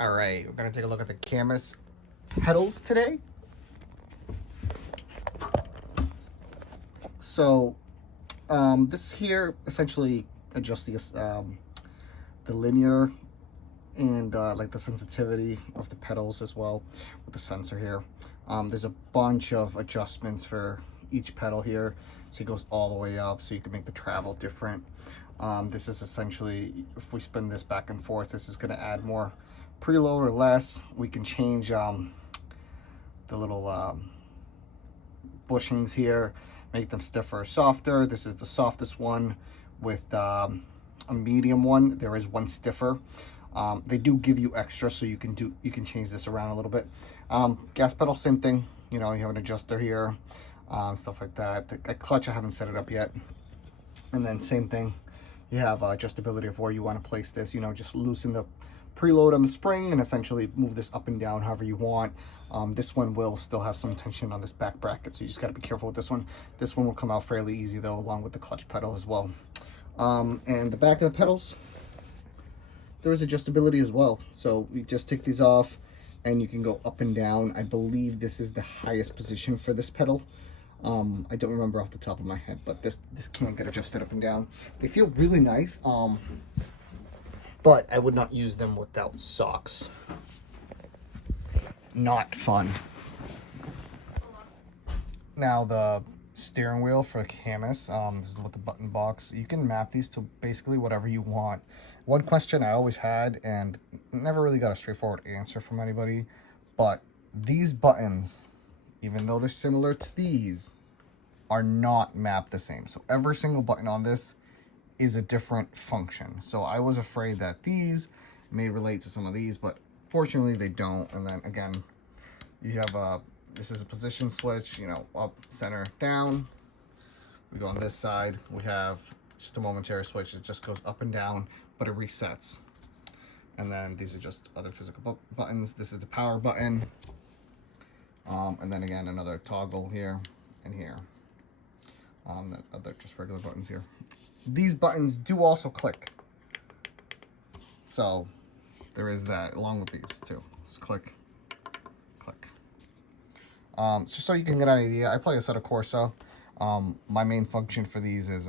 All right, we're gonna take a look at the Cammus pedals today. So this here essentially adjusts the linear and like the sensitivity of the pedals as well with the sensor here. There's a bunch of adjustments for each pedal here, so it goes all the way up so you can make the travel different. This is essentially, if we spin this back and forth, this is going to add more preload or less. We can change the little bushings here, make them stiffer or softer. This is the softest one with a medium one. There is one stiffer. They do give you extra, so you can change this around a little bit. Gas pedal, same thing. You know, you have an adjuster here, stuff like that. The clutch, I haven't set it up yet. And then same thing, you have adjustability of where you want to place this. You know, just loosen the preload on the spring and essentially move this up and down however you want. This one will still have some tension on this back bracket, so you just got to be careful with this one. This one will come out fairly easy though, along with the clutch pedal as well. And the back of the pedals, there is adjustability as well. So we just take these off and you can go up and down. I believe this is the highest position for this pedal. I don't remember off the top of my head, but this can get adjusted up and down. They feel really nice, but I would not use them without socks. Not fun. Now the steering wheel for Cammus, this is with the button box. You can map these to basically whatever you want. One question I always had, and never really got a straightforward answer from anybody, but these buttons, even though they're similar to these, are not mapped the same. So every single button on this is a different function. So I was afraid that these may relate to some of these, but fortunately they don't. And then again, you have this is a position switch, you know, up, center, down. We go on this side, we have just a momentary switch. It just goes up and down, but it resets. And then these are just other physical buttons. This is the power button. And then again, another toggle here and here. The other just regular buttons here. These buttons do also click. So there is that along with these too. Just click, click. Just so you can get an idea, I play Assetto Corsa. My main function for these is,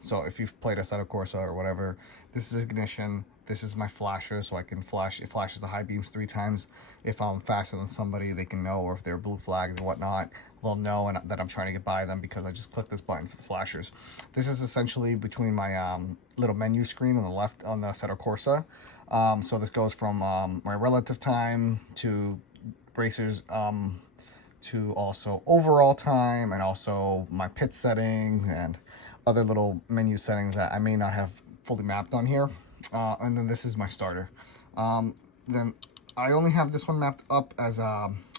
so if you've played Assetto Corsa or whatever, this is ignition. This is my flasher, so I can flash. It flashes the high beams 3 times. If I'm faster than somebody, they can know, or if they're blue flags and whatnot, they'll know that I'm trying to get by them because I just click this button for the flashers. This is essentially between my little menu screen on the left on the Assetto Corsa. So this goes from my relative time to racers, to also overall time, and also my pit settings and other little menu settings that I may not have fully mapped on here. And then this is my starter. Then I only have this one mapped up as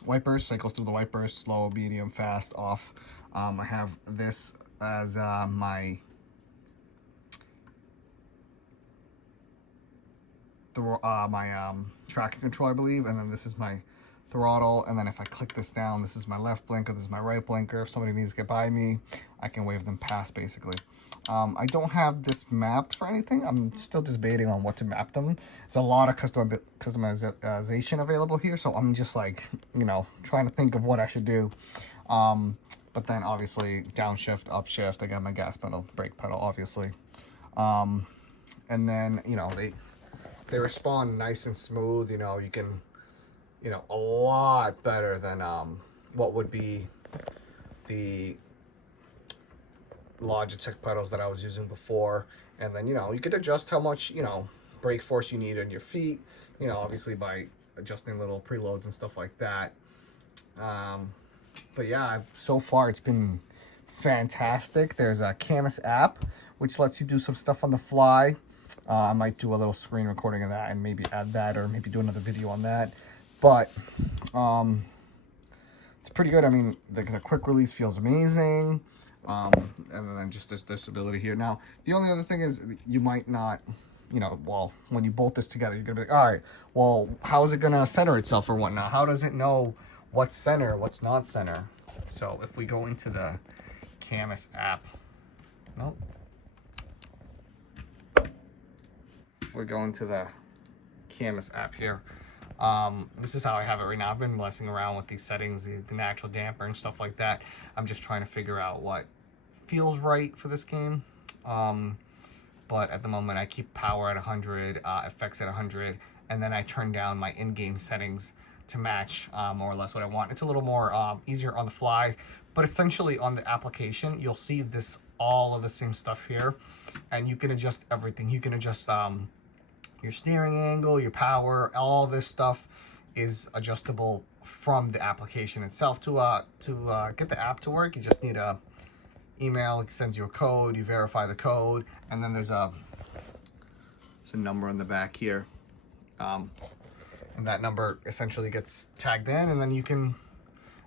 wipers, so it goes through the wipers, slow, medium, fast, off. I have this as my tracking control, I believe, and then this is my throttle. And then if I click this down, this is my left blinker, this is my right blinker. If somebody needs to get by me, I can wave them past basically. I don't have this mapped for anything. I'm still just debating on what to map them. There's a lot of customization available here, so I'm just like, you know, trying to think of what I should do. But then obviously downshift, upshift, I got my gas pedal, brake pedal, obviously. And then, you know, they respond nice and smooth. You know, you can, you know, a lot better than what would be the Logitech pedals that I was using before. And then, you know, you could adjust how much, you know, brake force you need on your feet, you know, obviously by adjusting little preloads and stuff like that. But yeah, so far it's been fantastic. There's a Cammus app which lets you do some stuff on the fly. I might do a little screen recording of that and maybe add that, or maybe do another video on that. But it's pretty good. I mean, the quick release feels amazing. And then just this ability here. Now, the only other thing is you might not, you know, well, when you bolt this together, you're gonna be like, all right, well, how is it gonna center itself or whatnot? How does it know what's center, what's not center? So if we go into the Cammus app, nope. If we go into the Cammus app here, This is how I have it right now. I've been messing around with these settings, the natural damper and stuff like that. I'm just trying to figure out what feels right for this game. But at the moment I keep power at 100, effects at 100, and then I turn down my in-game settings to match more or less what I want. It's a little more easier on the fly, but essentially on the application, you'll see this, all of the same stuff here, and you can adjust everything. You can adjust your steering angle, your power, all this stuff is adjustable from the application itself. To get the app to work, you just need a email. It sends you a code, you verify the code, and then there's a number on the back here, and that number essentially gets tagged in, and then you can,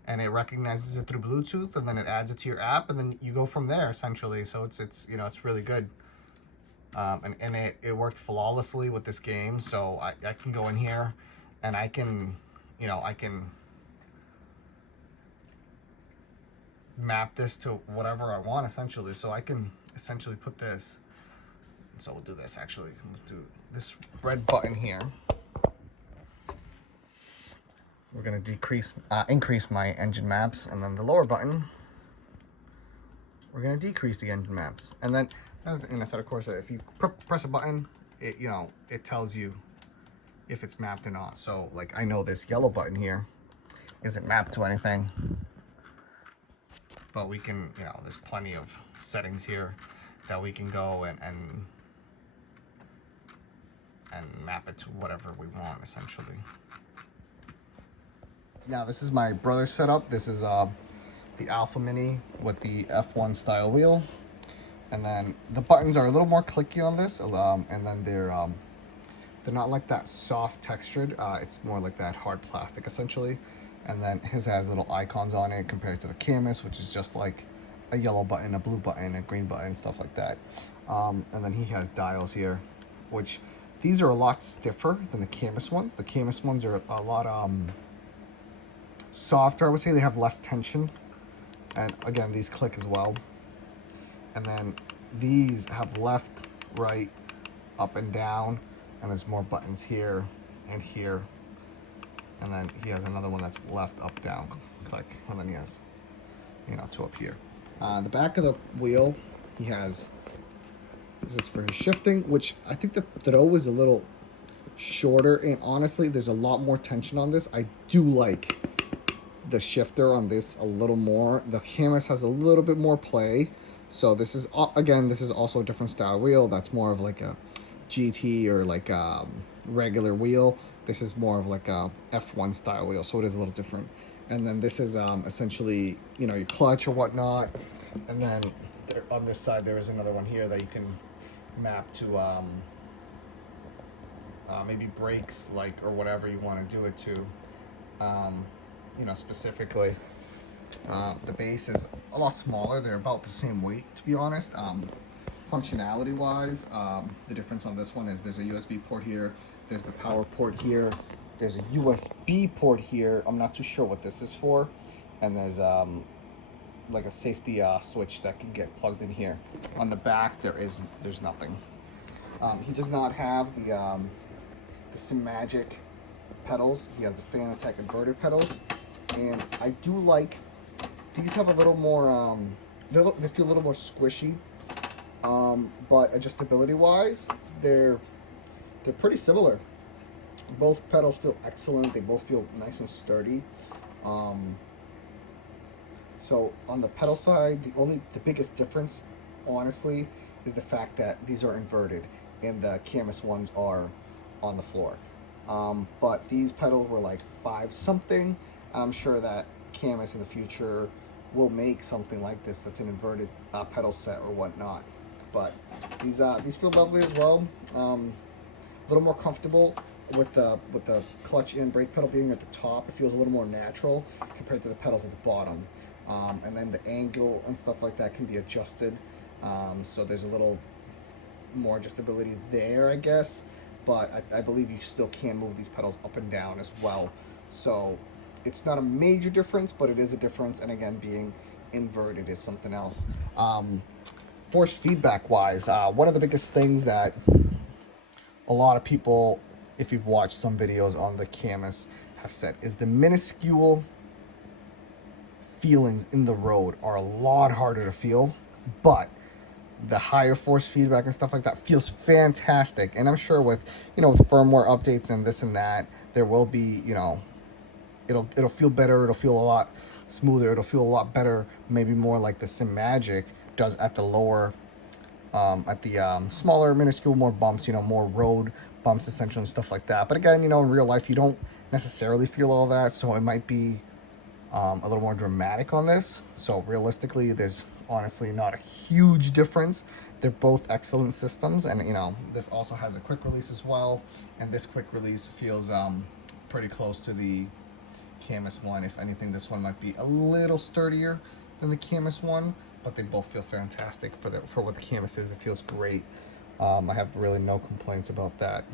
and it recognizes it through Bluetooth, and then it adds it to your app, and then you go from there essentially. So it's you know, it's really good. And it worked flawlessly with this game. So I can go in here and I can, you know, I can map this to whatever I want essentially. So I can essentially put this, so we'll do this actually. We'll do this red button here. We're gonna increase my engine maps, and then the lower button, we're gonna decrease the engine maps. And then another thing I said, of course, if you press a button, it, you know, it tells you if it's mapped or not. So like, I know this yellow button here isn't mapped to anything, but we can, you know, there's plenty of settings here that we can go and map it to whatever we want essentially. Now this is my brother's setup. This is the Alpha Mini with the F1 style wheel, and then the buttons are a little more clicky on this, and then they're not like that soft textured. It's more like that hard plastic essentially. And then his has little icons on it compared to the Cammus, which is just like a yellow button, a blue button, a green button, stuff like that. And then he has dials here, which these are a lot stiffer than the Cammus ones. The Cammus ones are a lot softer, I would say. They have less tension, and again, these click as well. And then these have left, right, up and down, and there's more buttons here and here. And then he has another one that's left, up, down, click, and then he has, you know, two up here. The back of the wheel, he has, this is for his shifting, which I think the throw is a little shorter, and honestly, there's a lot more tension on this. I do like the shifter on this a little more. The Cammus has a little bit more play. So this is, again, this is also a different style wheel. That's more of like a GT or like a regular wheel. This is more of like a F1 style wheel, so it is a little different. And then this is essentially, you know, your clutch or whatnot. And then there, on this side, there is another one here that you can map to maybe brakes, like, or whatever you want to do it to. You know, specifically. The base is a lot smaller. They're about the same weight, to be honest. Functionality wise, the difference on this one is there's a USB port here, there's the power port here, there's a USB port here. I'm not too sure what this is for, and there's like a safety switch that can get plugged in here. On the back, there's nothing. He does not have the Simagic pedals. He has the Fanatec inverter pedals, and I do like these. Have a little more they feel a little more squishy, but adjustability wise, they're pretty similar. Both pedals feel excellent. They both feel nice and sturdy. So on the pedal side, the biggest difference, honestly, is the fact that these are inverted and the Cammus ones are on the floor. But these pedals were like 5 something. I'm sure that Cammus in the future will make something like this that's an inverted pedal set or whatnot. But these feel lovely as well. A little more comfortable with the clutch and brake pedal being at the top. It feels a little more natural compared to the pedals at the bottom. And then the angle and stuff like that can be adjusted. So there's a little more adjustability there, I guess. But I believe you still can move these pedals up and down as well. So it's not a major difference, but it is a difference. And again, being inverted is something else. Force feedback wise, one of the biggest things that a lot of people if you've watched some videos on the Cammus, have said, is the minuscule feelings in the road are a lot harder to feel, but the higher force feedback and stuff like that feels fantastic. And I'm sure with, with firmware updates and this and that, there will be, it'll feel better, it'll feel a lot smoother, it'll feel a lot better, maybe more like the Sim Magic does at the lower, at the smaller, minuscule, more bumps, more road bumps essentially and stuff like that. But again, in real life, you don't necessarily feel all that, so it might be a little more dramatic on this. So realistically, there's honestly not a huge difference. They're both excellent systems, and this also has a quick release as well, and this quick release feels pretty close to the Cammus one. If anything, this one might be a little sturdier than the Cammus one, but they both feel fantastic for what the Cammus is. It feels great. I have really no complaints about that.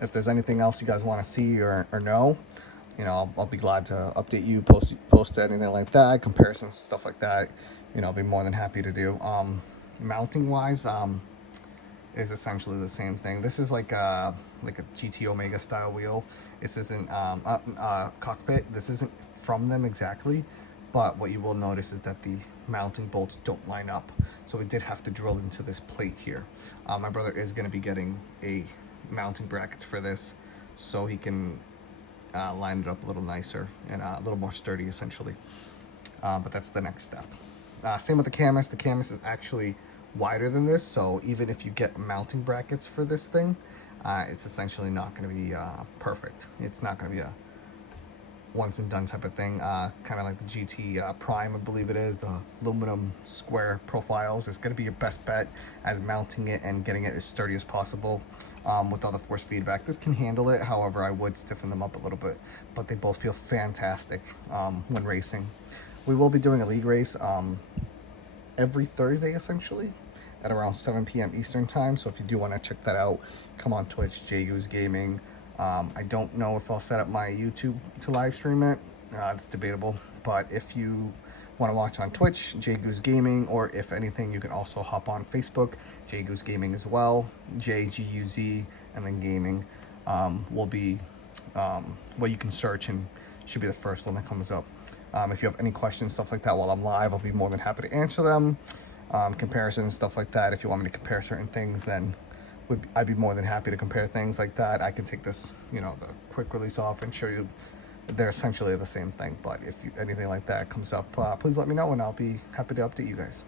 If there's anything else you guys want to see or know, I'll be glad to update you, post anything like that, comparisons, stuff like that. I'll be more than happy to do. Mounting wise, is essentially the same thing. This is like a GT Omega style wheel. This isn't cockpit. This isn't from them exactly, but what you will notice is that the mounting bolts don't line up. So we did have to drill into this plate here. My brother is going to be getting a mounting brackets for this, so he can line it up a little nicer and a little more sturdy essentially. But that's the next step. Same with the Cammus. The Cammus is actually wider than this, so even if you get mounting brackets for this thing, it's essentially not going to be perfect. It's not going to be a once and done type of thing. Kind of like the GT Prime, I believe it is, the aluminum square profiles. It's going to be your best bet as mounting it and getting it as sturdy as possible. With all the force feedback, this can handle it. However, I would stiffen them up a little bit, but they both feel fantastic when racing. We will be doing a league race every Thursday essentially at around 7 p.m. Eastern time. So if you do want to check that out, come on Twitch, JGoose Gaming. I don't know if I'll set up my YouTube to live stream it. It's debatable, but if you want to watch on Twitch, JGoose Gaming, or if anything, you can also hop on Facebook, JGoose Gaming as well, JGUZ, and then gaming will be what you can search and should be the first one that comes up. If you have any questions, stuff like that while I'm live, I'll be more than happy to answer them. Comparisons, stuff like that. If you want me to compare certain things, then I'd be more than happy to compare things like that. I can take this, the quick release off and show you they're essentially the same thing. But if anything like that comes up, please let me know and I'll be happy to update you guys.